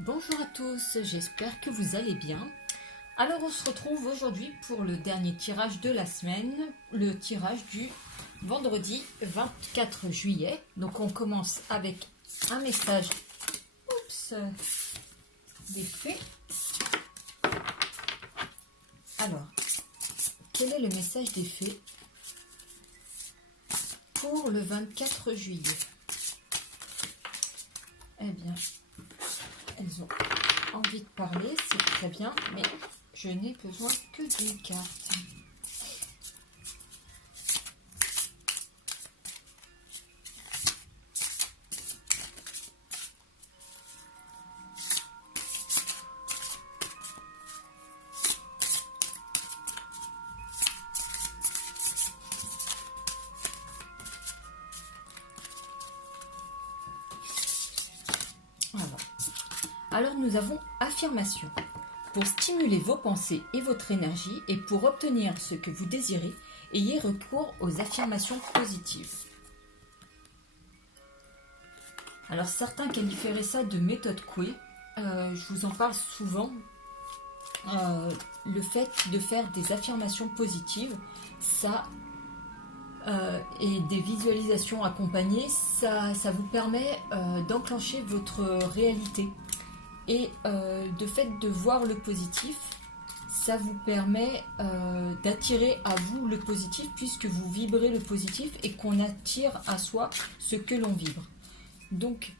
Bonjour à tous, j'espère que vous allez bien. Alors on se retrouve aujourd'hui pour le dernier tirage de la semaine, le tirage du vendredi 24 juillet. Donc on commence avec un message des fées. Alors, quel est le message des fées pour le 24 juillet? Eh bien, elles ont envie de parler, c'est très bien, mais je n'ai besoin que d'une carte. Alors nous avons affirmation. Pour stimuler vos pensées et votre énergie et pour obtenir ce que vous désirez, ayez recours aux affirmations positives. Alors certains qualifieraient ça de méthode Coué. Je vous en parle souvent. Le fait de faire des affirmations positives, ça et des visualisations accompagnées, ça vous permet d'enclencher votre réalité. Et de fait de voir le positif, ça vous permet d'attirer à vous le positif puisque vous vibrez le positif et qu'on attire à soi ce que l'on vibre. Donc,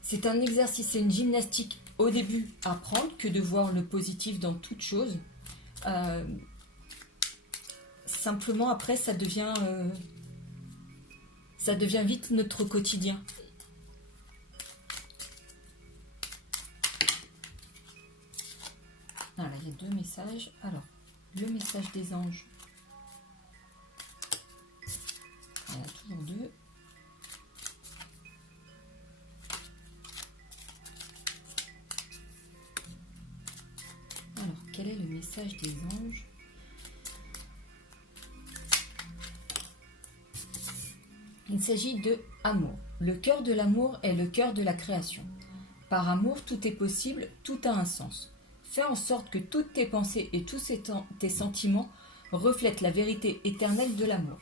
c'est un exercice, c'est une gymnastique au début à apprendre que de voir le positif dans toute chose. Simplement après, ça devient vite notre quotidien. Voilà, il y a deux messages. Alors, le message des anges. Il y en a toujours deux. Alors, quel est le message des anges? Il s'agit de amour. Le cœur de l'amour est le cœur de la création. Par amour, tout est possible, tout a un sens. Fais en sorte que toutes tes pensées et tous tes sentiments reflètent la vérité éternelle de l'amour.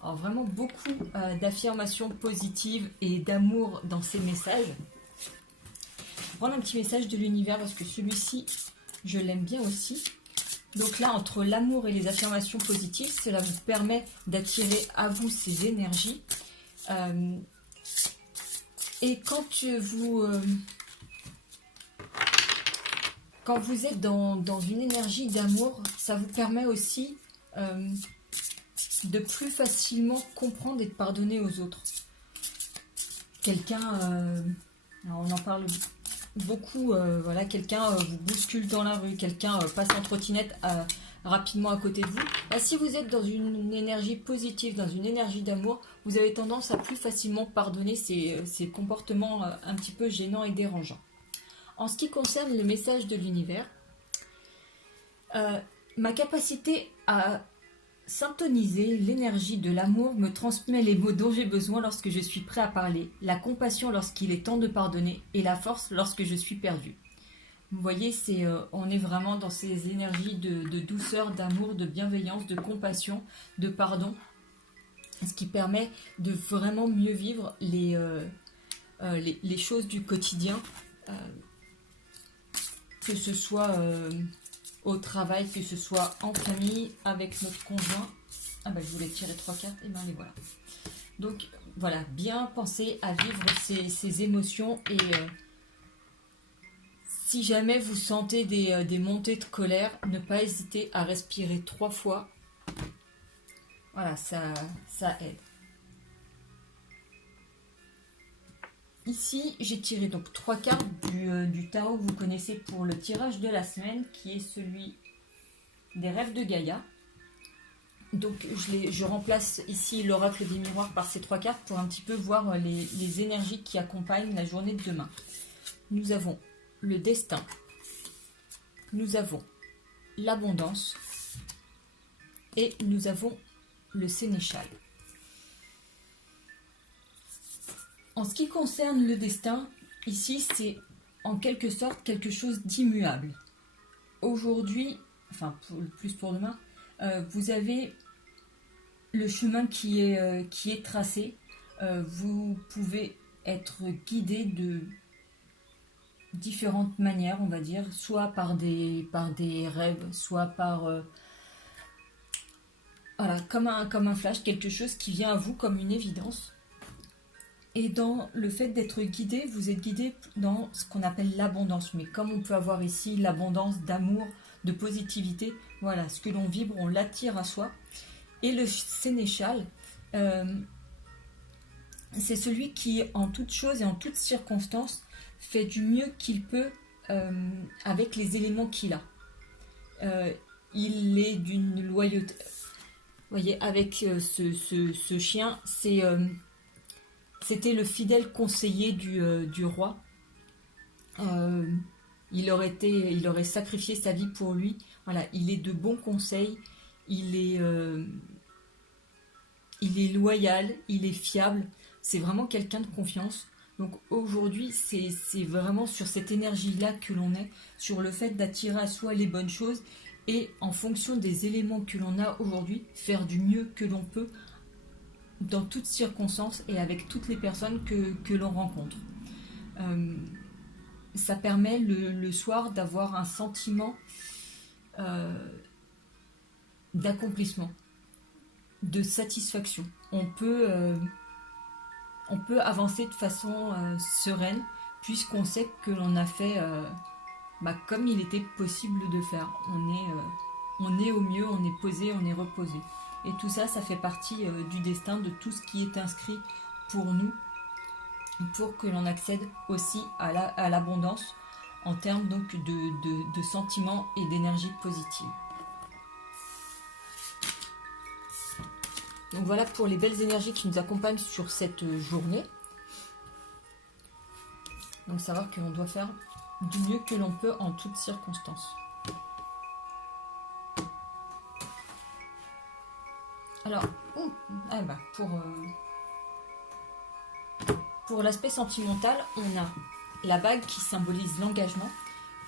Alors vraiment beaucoup d'affirmations positives et d'amour dans ces messages. Je vais prendre un petit message de l'univers parce que celui-ci, je l'aime bien aussi. Donc là, entre l'amour et les affirmations positives, cela vous permet d'attirer à vous ces énergies. Et quand vous êtes dans une énergie d'amour, ça vous permet aussi de plus facilement comprendre et de pardonner aux autres. Quelqu'un, on en parle beaucoup, voilà, quelqu'un vous bouscule dans la rue, quelqu'un passe en trottinette rapidement à côté de vous. Là, si vous êtes dans une énergie positive, dans une énergie d'amour, vous avez tendance à plus facilement pardonner ces comportements un petit peu gênants et dérangeants. En ce qui concerne le message de l'univers, ma capacité à syntoniser l'énergie de l'amour me transmet les mots dont j'ai besoin lorsque je suis prêt à parler, la compassion lorsqu'il est temps de pardonner et la force lorsque je suis perdu. Vous voyez, on est vraiment dans ces énergies de douceur, d'amour, de bienveillance, de compassion, de pardon, ce qui permet de vraiment mieux vivre les choses du quotidien. Que ce soit au travail, que ce soit en famille, avec notre conjoint. Ah bah je voulais tirer 3 cartes, et ben les voilà. Donc voilà, bien penser à vivre ces émotions et si jamais vous sentez des montées de colère, ne pas hésiter à respirer 3 fois. Voilà, ça aide. Ici, j'ai tiré donc 3 cartes du tarot que vous connaissez pour le tirage de la semaine, qui est celui des rêves de Gaïa. Donc, je remplace ici l'oracle des miroirs par ces 3 cartes pour un petit peu voir les énergies qui accompagnent la journée de demain. Nous avons le destin, nous avons l'abondance et nous avons le sénéchal. En ce qui concerne le destin, ici, c'est en quelque sorte quelque chose d'immuable. Aujourd'hui, enfin plus pour demain, vous avez le chemin qui est tracé. Vous pouvez être guidé de différentes manières, on va dire, soit par des rêves, soit par voilà, comme un flash, quelque chose qui vient à vous comme une évidence. Et dans le fait d'être guidé, vous êtes guidé dans ce qu'on appelle l'abondance. Mais comme on peut avoir ici l'abondance d'amour, de positivité, voilà, ce que l'on vibre, on l'attire à soi. Et le sénéchal, c'est celui qui, en toute chose et en toutes circonstances, fait du mieux qu'il peut avec les éléments qu'il a. Il est d'une loyauté. Vous voyez, avec ce chien, c'était le fidèle conseiller du roi. Il aurait sacrifié sa vie pour lui. Voilà, il est de bons conseils. Il est loyal, il est fiable. C'est vraiment quelqu'un de confiance. Donc aujourd'hui, c'est vraiment sur cette énergie-là que l'on est, sur le fait d'attirer à soi les bonnes choses et en fonction des éléments que l'on a aujourd'hui, faire du mieux que l'on peut dans toutes circonstances et avec toutes les personnes que l'on rencontre. Ça permet le soir d'avoir un sentiment d'accomplissement, de satisfaction. On peut avancer de façon sereine puisqu'on sait que l'on a fait comme il était possible de faire. On est au mieux, on est posé, on est reposé. Et tout ça, ça fait partie du destin de tout ce qui est inscrit pour nous, pour que l'on accède aussi à l'abondance en termes donc de sentiments et d'énergie positive. Donc voilà pour les belles énergies qui nous accompagnent sur cette journée. Donc savoir que l'on doit faire du mieux que l'on peut en toutes circonstances. Alors, pour l'aspect sentimental, on a la bague qui symbolise l'engagement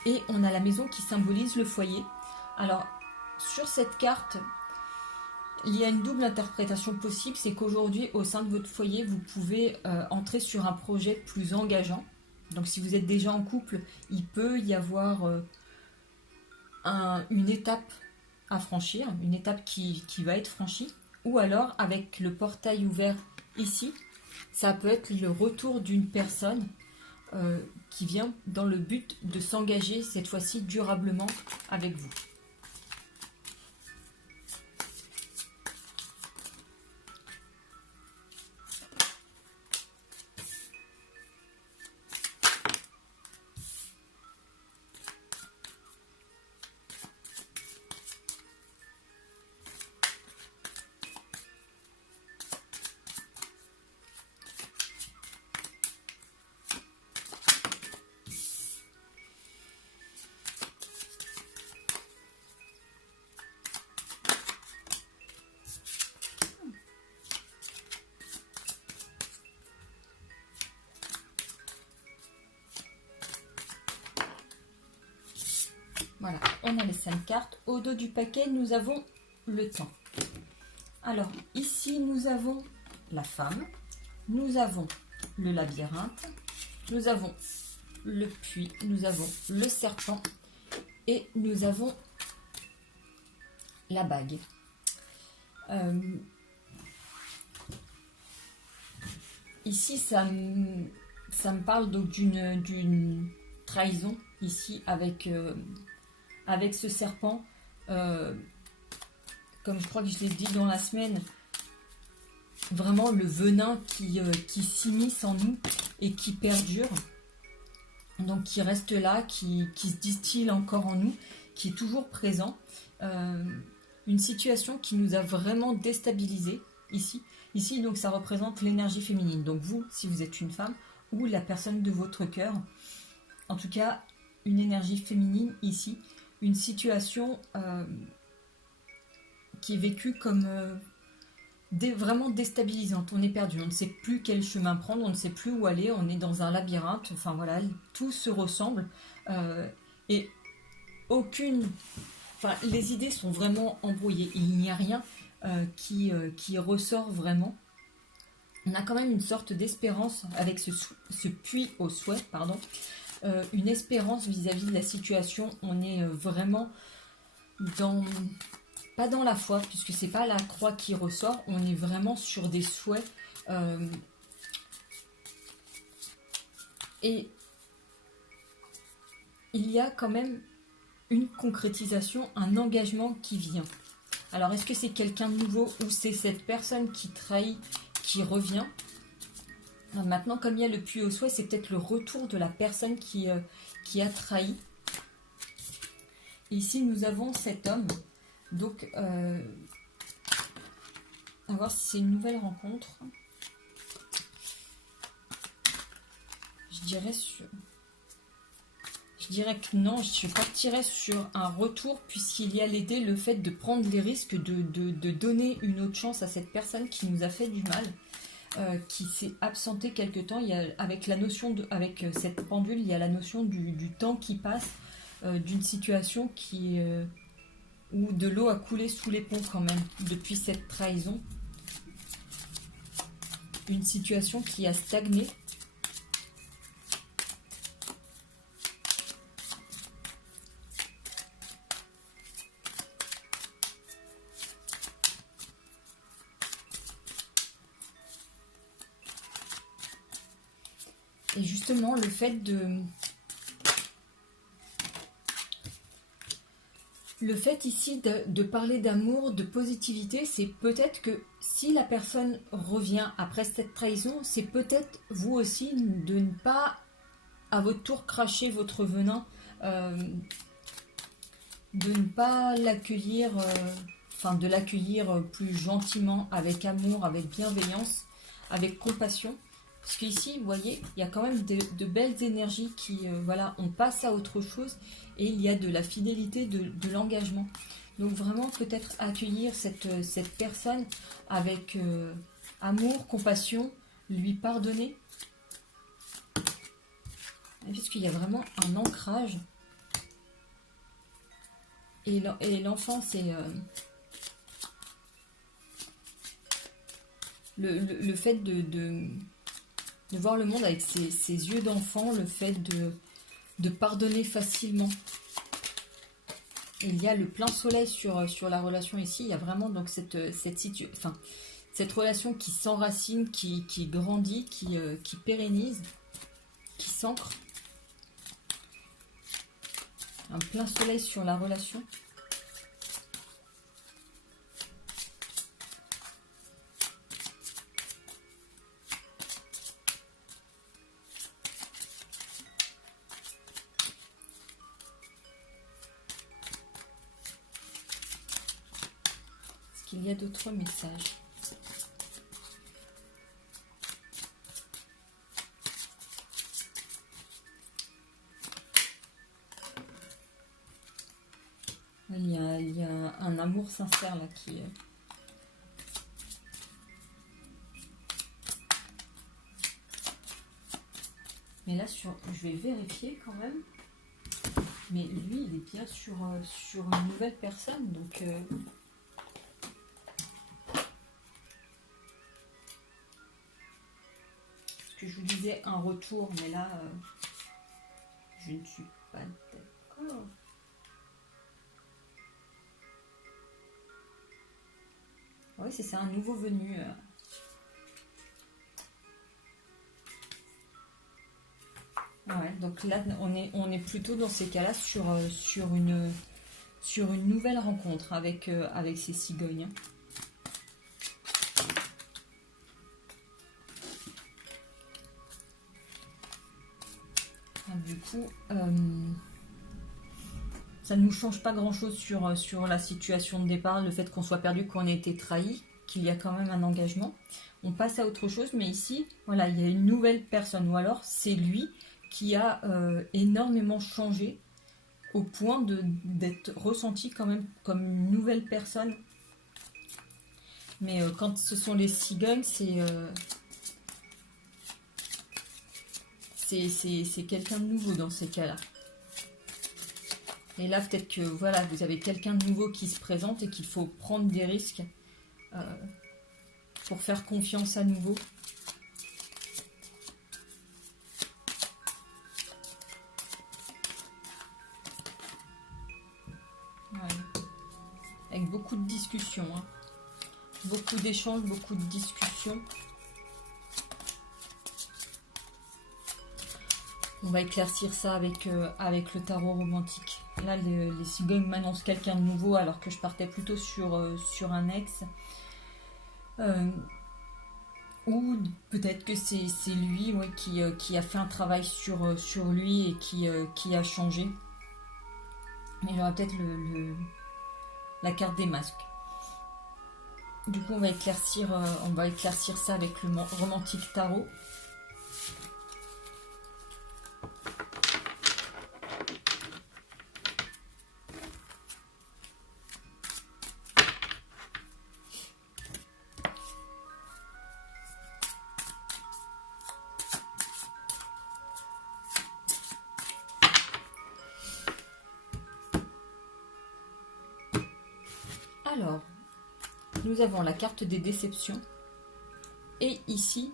et on a la maison qui symbolise le foyer. Alors, sur cette carte, il y a une double interprétation possible, c'est qu'aujourd'hui, au sein de votre foyer, vous pouvez entrer sur un projet plus engageant. Donc si vous êtes déjà en couple, il peut y avoir une étape à franchir, une étape qui va être franchie. Ou alors, avec le portail ouvert ici, ça peut être le retour d'une personne qui vient dans le but de s'engager, cette fois-ci durablement, avec vous. Voilà, on a les 5 cartes. Au dos du paquet, nous avons le temps. Alors, ici, nous avons la femme, nous avons le labyrinthe, nous avons le puits, nous avons le serpent et nous avons la bague. Ici, ça me parle donc d'une trahison, ici, avec ce serpent. Comme je crois que je l'ai dit dans la semaine, vraiment le venin qui s'immisce en nous et qui perdure, donc qui reste là, qui se distille encore en nous, qui est toujours présent. Une situation qui nous a vraiment déstabilisés ici. Ici, donc, ça représente l'énergie féminine. Donc vous, si vous êtes une femme, ou la personne de votre cœur, en tout cas, une énergie féminine ici, une situation qui est vécue comme vraiment déstabilisante. On est perdu, on ne sait plus quel chemin prendre, on ne sait plus où aller, on est dans un labyrinthe. Enfin voilà, tout se ressemble et aucune. Enfin, les idées sont vraiment embrouillées. Il n'y a rien qui ressort vraiment. On a quand même une sorte d'espérance avec ce puits au souhait, pardon. Une espérance vis-à-vis de la situation. On est vraiment dans, pas dans la foi, puisque c'est pas la croix qui ressort. On est vraiment sur des souhaits. Et il y a quand même une concrétisation, un engagement qui vient. Alors, est-ce que c'est quelqu'un de nouveau ou c'est cette personne qui trahit, qui revient? Maintenant, comme il y a le puits au souhait, c'est peut-être le retour de la personne qui a trahi. Et ici, nous avons cet homme. Donc, à voir si c'est une nouvelle rencontre. Je dirais que non, je partirais sur un retour puisqu'il y a l'idée, le fait de prendre les risques, de donner une autre chance à cette personne qui nous a fait du mal, qui s'est absentée quelque temps. Il y a, avec cette pendule, il y a la notion du temps qui passe, d'une situation où de l'eau a coulé sous les ponts quand même depuis cette trahison. Une situation qui a stagné. Et justement, le fait ici de parler d'amour, de positivité, c'est peut-être que si la personne revient après cette trahison, c'est peut-être vous aussi de ne pas à votre tour cracher votre venin, de ne pas l'accueillir, de l'accueillir plus gentiment, avec amour, avec bienveillance, avec compassion. Parce qu'ici, vous voyez, il y a quand même de belles énergies qui, voilà, on passe à autre chose et il y a de la fidélité, de l'engagement. Donc vraiment, peut-être accueillir cette personne avec amour, compassion, lui pardonner. Parce qu'il y a vraiment un ancrage. Et l'enfant, c'est le fait de voir le monde avec ses yeux d'enfant, le fait de pardonner facilement. Et il y a le plein soleil sur la relation ici. Il y a vraiment donc cette relation qui s'enracine, qui grandit, qui pérennise, qui s'ancre. Un plein soleil sur la relation. Est-ce qu'il y a d'autres messages ? Il y a un amour sincère là qui... Mais là, je vais vérifier quand même. Mais lui, il est bien sur une nouvelle personne. Donc... Parce que je vous disais un retour, mais là, je ne suis pas d'accord. Oui, c'est ça, un nouveau venu. Ouais, donc là, on est plutôt dans ces cas-là sur une nouvelle rencontre avec ces cigognes. Du coup, ça ne nous change pas grand-chose sur la situation de départ, le fait qu'on soit perdu, qu'on ait été trahi, qu'il y a quand même un engagement. On passe à autre chose, mais ici, voilà, il y a une nouvelle personne, ou alors c'est lui qui a énormément changé au point d'être ressenti quand même comme une nouvelle personne. Mais quand ce sont les cigognes, c'est quelqu'un de nouveau dans ces cas-là. Et là, peut-être que voilà, vous avez quelqu'un de nouveau qui se présente et qu'il faut prendre des risques pour faire confiance à nouveau. Ouais. Avec beaucoup de discussions. Hein. Beaucoup d'échanges, beaucoup de discussions. On va éclaircir ça avec le tarot romantique. Là, les cigognes m'annoncent quelqu'un de nouveau alors que je partais plutôt sur un ex. Ou peut-être que c'est lui ouais, qui a fait un travail sur lui et qui a changé. Mais j'aurai peut-être la carte des masques. Du coup, on va éclaircir ça avec le romantique tarot. Alors, nous avons la carte des déceptions. Et ici,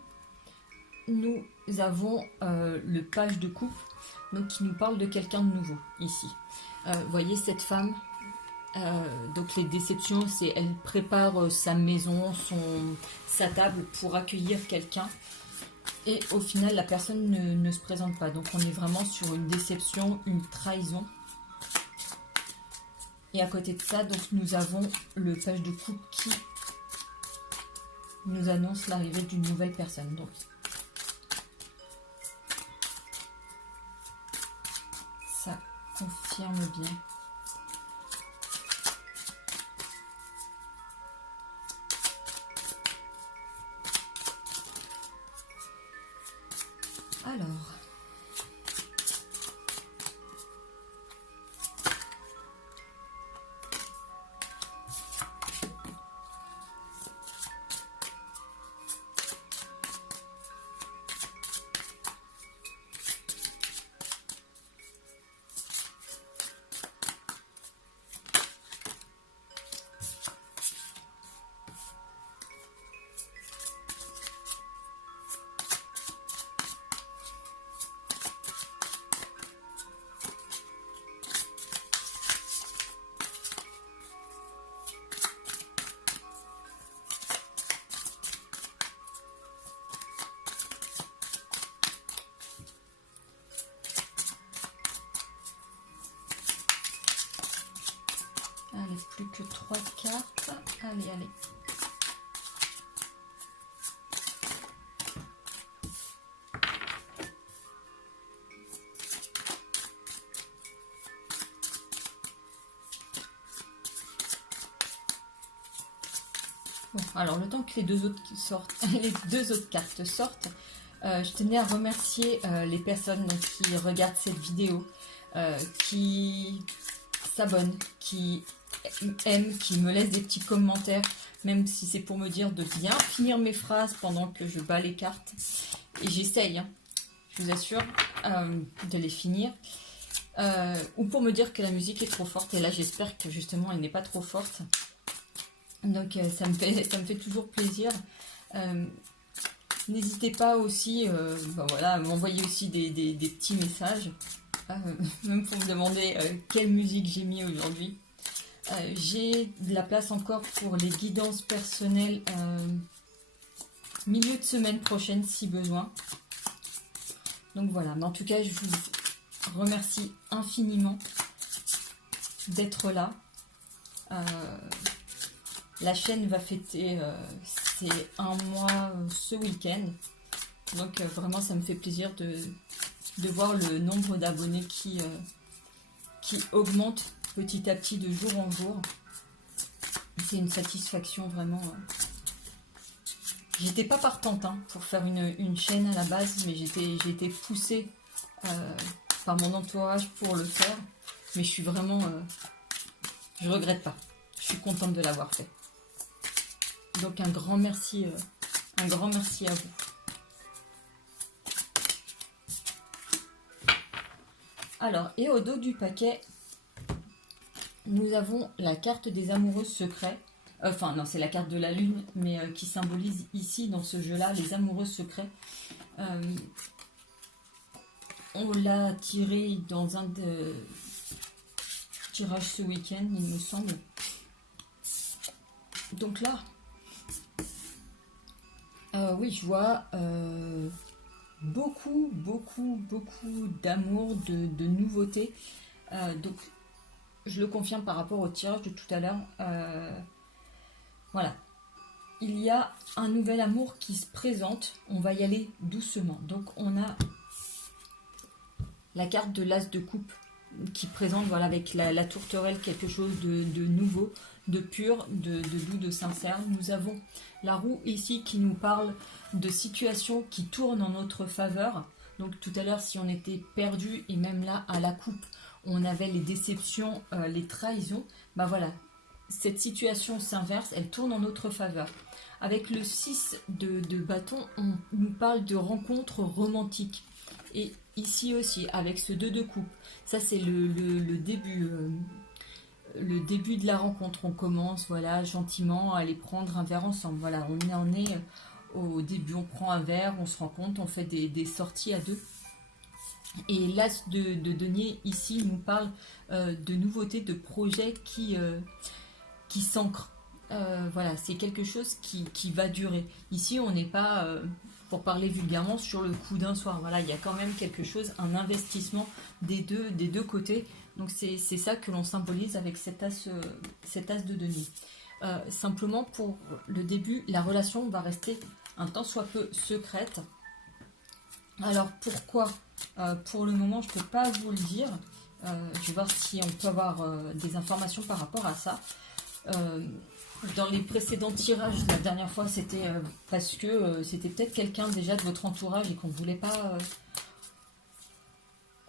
nous avons le page de coupe, donc qui nous parle de quelqu'un de nouveau, ici. Vous voyez cette femme, donc les déceptions, c'est elle prépare sa maison, sa table pour accueillir quelqu'un. Et au final, la personne ne se présente pas. Donc on est vraiment sur une déception, une trahison. Et à côté de ça, donc nous avons le page de coupe qui nous annonce l'arrivée d'une nouvelle personne. Donc, ça confirme bien. Alors, allez, plus que 3 cartes. Allez, allez. Bon, alors le temps que les deux autres cartes sortent, je tenais à remercier les personnes qui regardent cette vidéo, qui s'abonnent, qui aiment, qui me laissent des petits commentaires, même si c'est pour me dire de bien finir mes phrases pendant que je bats les cartes. Et j'essaye, hein, je vous assure, de les finir. Ou pour me dire que la musique est trop forte. Et là, j'espère que justement, elle n'est pas trop forte. Donc, ça me fait toujours plaisir. N'hésitez pas aussi voilà, à m'envoyer aussi des petits messages. Même pour me demander quelle musique j'ai mis aujourd'hui. J'ai de la place encore pour les guidances personnelles milieu de semaine prochaine si besoin. Donc voilà, mais en tout cas je vous remercie infiniment d'être là. La chaîne va fêter ses 1 mois ce week-end. Donc vraiment ça me fait plaisir de voir le nombre d'abonnés qui augmente petit à petit de jour en jour. C'est une satisfaction vraiment. J'étais pas partante hein, pour faire une chaîne à la base, mais j'ai été poussée par mon entourage pour le faire. Mais je suis vraiment... je regrette pas. Je suis contente de l'avoir fait. Donc un grand merci à vous. Alors, et au dos du paquet, nous avons la carte des amoureux secrets. Enfin, non, c'est la carte de la lune, mais qui symbolise ici, dans ce jeu-là, les amoureux secrets. On l'a tiré dans un tirage ce week-end, il me semble. Donc là, oui, je vois beaucoup d'amour, de nouveautés. Donc, je le confirme par rapport au tirage de tout à l'heure. Voilà. Il y a un nouvel amour qui se présente. On va y aller doucement. Donc, on a la carte de l'as de coupe qui présente, voilà, avec la tourterelle, quelque chose de nouveau, de pur, de doux, de sincère. Nous avons la roue ici qui nous parle de situations qui tournent en notre faveur. Donc tout à l'heure, si on était perdu, et même là, à la coupe, on avait les déceptions, les trahisons, bah voilà, cette situation s'inverse, elle tourne en notre faveur. Avec le 6 de bâton, on nous parle de rencontres romantiques. Et ici aussi, avec ce 2 de coupe, ça c'est le début de la rencontre. On commence, voilà, gentiment à aller prendre un verre ensemble. Voilà, on en est au début, on prend un verre, on se rencontre, on fait des sorties à deux. Et l'as de denier ici nous parle de nouveautés, de projets qui s'ancrent. Voilà, c'est quelque chose qui va durer. Ici, on n'est pas, pour parler vulgairement, sur le coup d'un soir. Voilà, il y a quand même quelque chose, un investissement des deux côtés. Donc c'est ça que l'on symbolise avec cet as de denier. Simplement, pour le début, la relation va rester un tant soit peu secrète. Alors pourquoi pour le moment, je ne peux pas vous le dire. Je vais voir si on peut avoir des informations par rapport à ça. Dans les précédents tirages, la dernière fois, c'était parce que c'était peut-être quelqu'un déjà de votre entourage et qu'on voulait pas...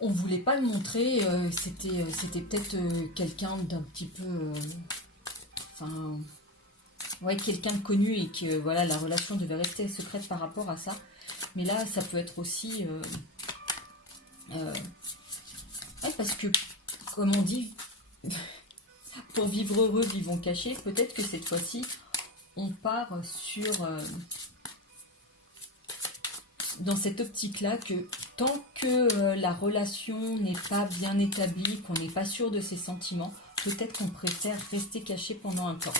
on voulait pas le montrer. C'était peut-être quelqu'un d'un petit peu... Enfin... ouais, quelqu'un de connu et que voilà, la relation devait rester secrète par rapport à ça. Mais là, ça peut être aussi... ouais, parce que, comme on dit... pour vivre heureux, vivons cachés. Peut-être que cette fois-ci, on part sur... dans cette optique-là, que tant que la relation n'est pas bien établie, qu'on n'est pas sûr de ses sentiments, peut-être qu'on préfère rester caché pendant un temps.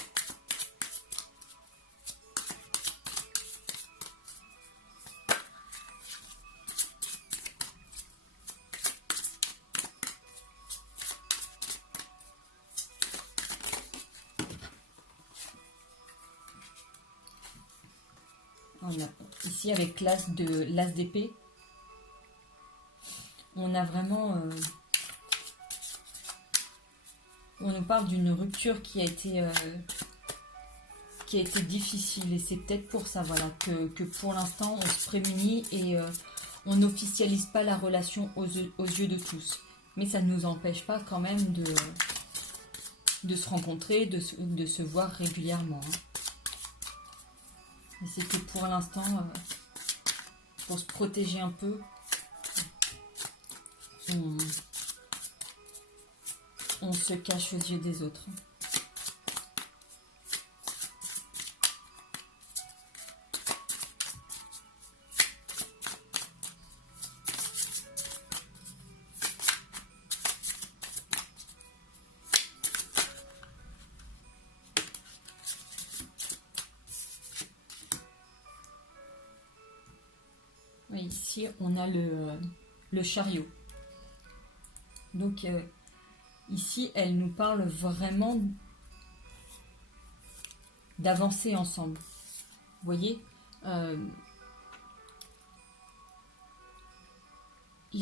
Ici, avec l'as d'épée, on a vraiment... on nous parle d'une rupture qui a été difficile. Et c'est peut-être pour ça, voilà, que pour l'instant, on se prémunit et on n'officialise pas la relation aux yeux de tous. Mais ça ne nous empêche pas quand même de se rencontrer, de se voir régulièrement. Hein. Et c'est que pour l'instant, pour se protéger un peu, on se cache aux yeux des autres. Oui, ici, on a le chariot. Donc, ici, elle nous parle vraiment d'avancer ensemble. Vous voyez, là,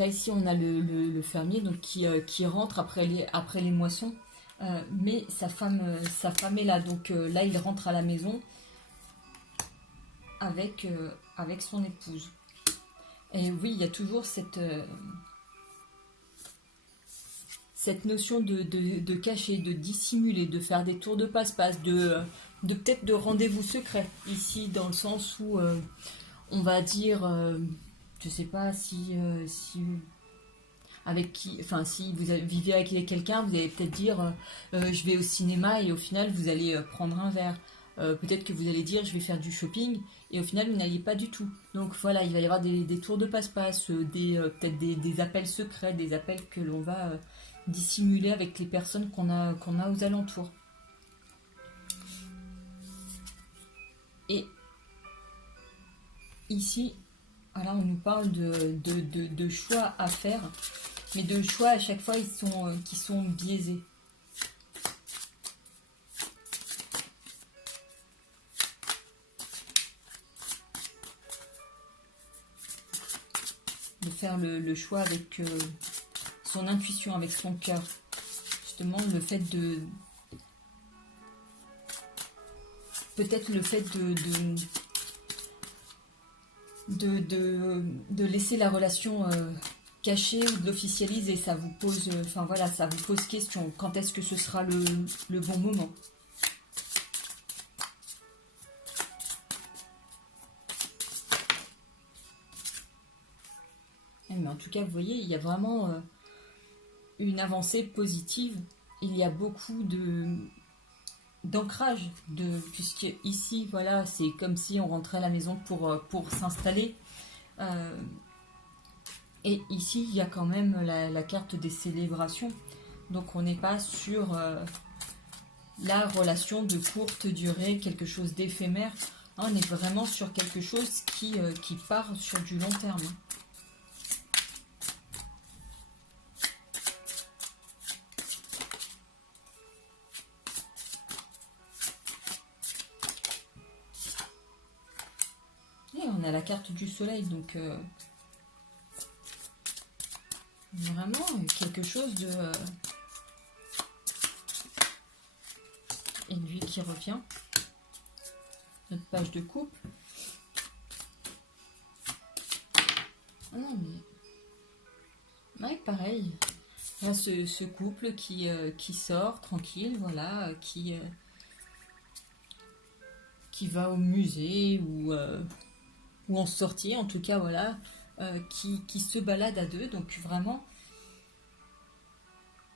ici, on a le fermier donc, qui rentre après les moissons. Mais sa femme est là. Donc là, il rentre à la maison avec son épouse. Et oui, il y a toujours cette notion de cacher, de dissimuler, de faire des tours de passe-passe, de peut-être de rendez-vous secret ici, dans le sens où on va dire, je sais pas si avec qui, enfin si vous vivez avec quelqu'un, vous allez peut-être dire je vais au cinéma et au final vous allez prendre un verre. Peut-être que vous allez dire je vais faire du shopping et au final vous n'allez pas du tout. Donc voilà, il va y avoir des tours de passe-passe, peut-être des appels secrets, des appels que l'on va dissimuler avec les personnes qu'on a aux alentours. Et ici, voilà, on nous parle de choix à faire, mais de choix à chaque fois qui sont biaisés. De faire le choix avec son intuition, avec son cœur. Justement, le fait de... Peut-être le fait de laisser la relation cachée ou de l'officialiser, ça vous pose, enfin voilà, ça vous pose question. Quand est-ce que ce sera le bon moment? Mais en tout cas, vous voyez, il y a vraiment une avancée positive. Il y a beaucoup d'ancrage, puisque ici, voilà, c'est comme si on rentrait à la maison pour s'installer. Et ici, il y a quand même la carte des célébrations. Donc on n'est pas sur la relation de courte durée, quelque chose d'éphémère. On est vraiment sur quelque chose qui part sur du long terme. Et on a la carte du soleil, donc vraiment quelque chose de... Et lui qui revient. Notre page de couple. Ah non, mais... Ouais, pareil. Là, ce couple qui sort tranquille, voilà, qui va au musée ou en sortie, en tout cas, voilà, qui se balade à deux. Donc vraiment,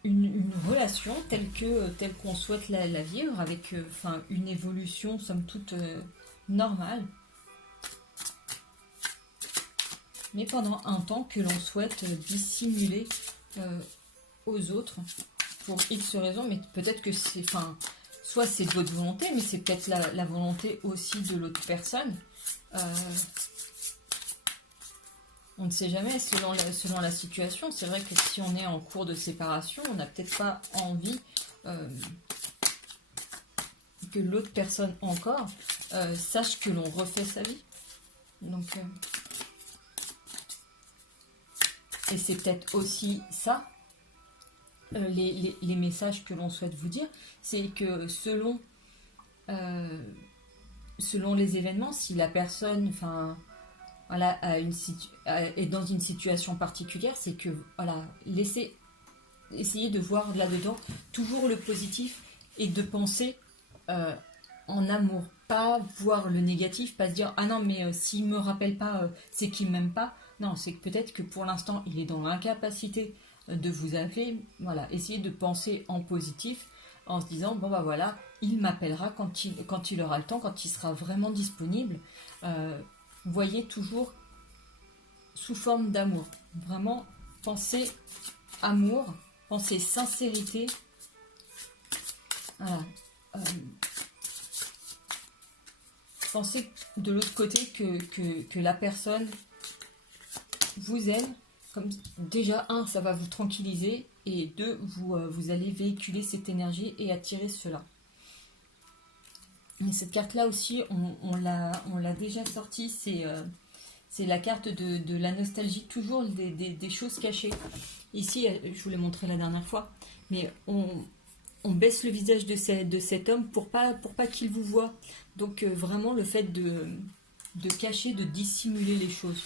une relation telle qu'on souhaite la vivre, avec une évolution, somme toute, normale. Mais pendant un temps que l'on souhaite dissimuler aux autres, pour X raisons, mais peut-être que c'est... soit c'est de votre volonté, mais c'est peut-être la volonté aussi de l'autre personne. On ne sait jamais selon la situation. C'est vrai que si on est en cours de séparation, on n'a peut-être pas envie que l'autre personne encore sache que l'on refait sa vie. Donc, et c'est peut-être aussi ça, les messages que l'on souhaite vous dire, c'est que selon les événements, si la personne, voilà, est dans une situation particulière, c'est que voilà, essayez de voir là-dedans toujours le positif et de penser en amour, pas voir le négatif, pas se dire ah non mais s'il me rappelle pas, c'est qu'il m'aime pas. Non, c'est que peut-être que pour l'instant il est dans l'incapacité de vous appeler. Voilà, essayez de penser en positif en se disant bon bah voilà, il m'appellera quand il aura le temps, quand il sera vraiment disponible. Voyez toujours sous forme d'amour. Vraiment, pensez amour, pensez sincérité. Voilà. Pensez de l'autre côté que la personne vous aime. Comme déjà, ça va vous tranquilliser, et deux, vous allez véhiculer cette énergie et attirer cela. Et cette carte-là aussi, on l'a déjà sortie, c'est la carte de la nostalgie, toujours des choses cachées. Ici, je vous l'ai montré la dernière fois, mais on baisse le visage de cet homme pour pas qu'il vous voie. Donc vraiment le fait de cacher, de dissimuler les choses.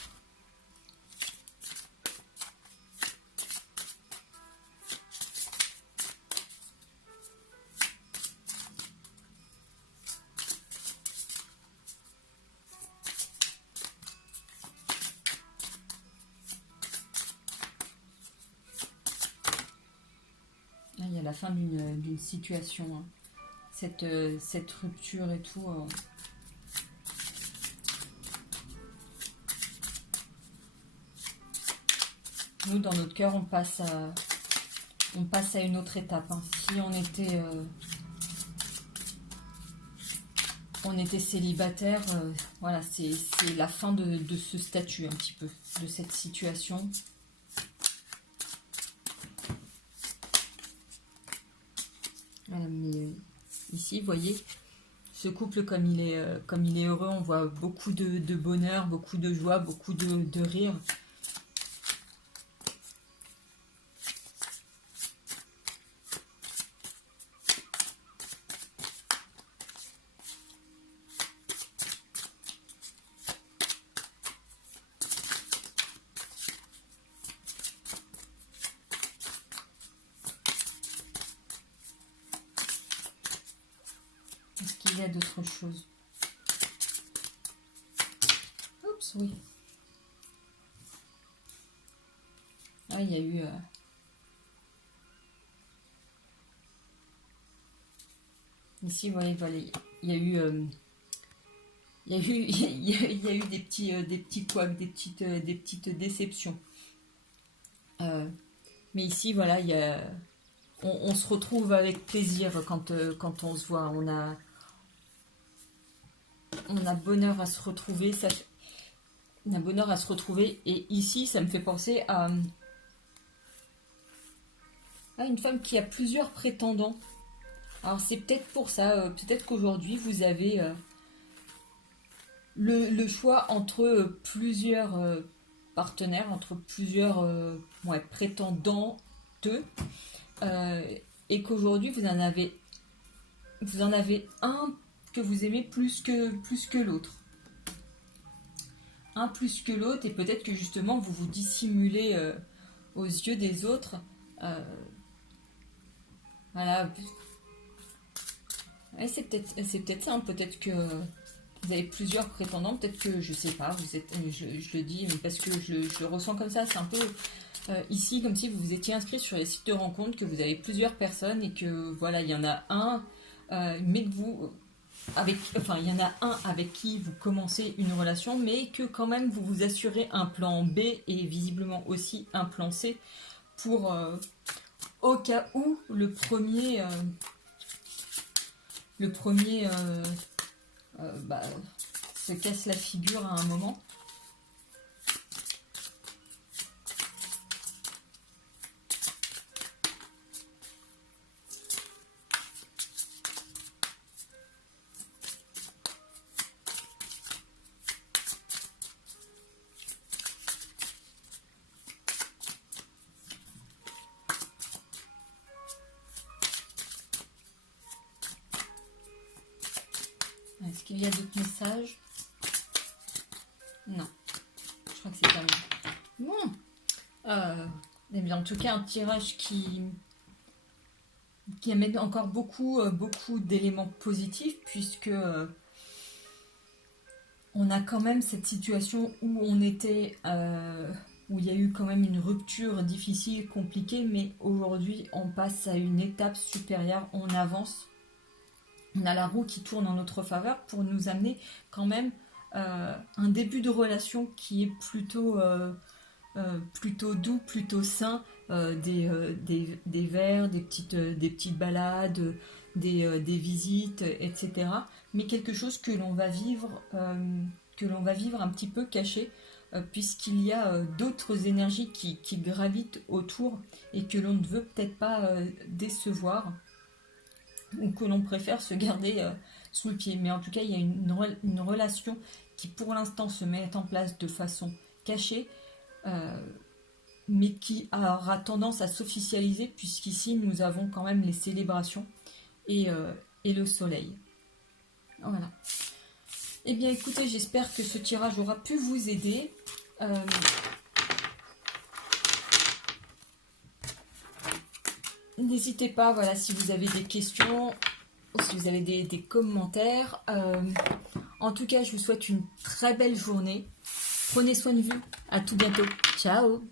à la fin d'une situation, hein. Cette rupture et tout. Nous, dans notre cœur, on passe à une autre étape, hein. Si on était célibataire, voilà, c'est la fin de ce statut un petit peu, de cette situation. Voilà, mais ici, vous voyez, ce couple, comme il est heureux, on voit beaucoup de bonheur, beaucoup de joie, beaucoup de rire. Est-ce qu'il y a d'autres choses? Oups, oui. Ah, il y a eu... Ici, vous voyez, voilà, il y a eu... il y a eu des petits couacs, des petites déceptions. Mais ici, voilà, on se retrouve avec plaisir quand on se voit. On a bonheur à se retrouver. On a bonheur à se retrouver. Et ici, ça me fait penser à une femme qui a plusieurs prétendants. Alors, c'est peut-être pour ça. Peut-être qu'aujourd'hui, vous avez le choix entre plusieurs partenaires, entre plusieurs prétendants et qu'aujourd'hui, vous en avez un que vous aimez plus que l'autre. Un plus que l'autre, et peut-être que justement vous vous dissimulez aux yeux des autres. Voilà. Ouais, c'est peut-être ça, hein. Peut-être que vous avez plusieurs prétendants, peut-être que, je sais pas, je le dis parce que je le ressens comme ça. C'est un peu ici comme si vous vous étiez inscrit sur les sites de rencontres, que vous avez plusieurs personnes et que voilà, il y en a un, mais que vous... il y en a un avec qui vous commencez une relation, mais que quand même vous vous assurez un plan B et visiblement aussi un plan C pour au cas où le premier se casse la figure à un moment. Est-ce qu'il y a d'autres messages? Non. Je crois que c'est terminé. Bon. Eh bien, en tout cas, un tirage qui amène encore beaucoup d'éléments positifs, puisque on a quand même cette situation où on était... où il y a eu quand même une rupture difficile, compliquée, mais aujourd'hui, on passe à une étape supérieure, on avance. On a la roue qui tourne en notre faveur pour nous amener quand même un début de relation qui est plutôt doux, plutôt sain, des verres, des petites balades, des visites, etc. Mais quelque chose que l'on va vivre un petit peu caché, puisqu'il y a d'autres énergies qui gravitent autour et que l'on ne veut peut-être pas décevoir, ou que l'on préfère se garder sous le pied. Mais en tout cas, il y a une relation qui pour l'instant se met en place de façon cachée, mais qui aura tendance à s'officialiser, puisqu'ici nous avons quand même les célébrations et le soleil. Voilà. Eh bien écoutez, j'espère que ce tirage aura pu vous aider. N'hésitez pas, voilà, si vous avez des questions ou si vous avez des commentaires. En tout cas, je vous souhaite une très belle journée. Prenez soin de vous. À tout bientôt. Ciao.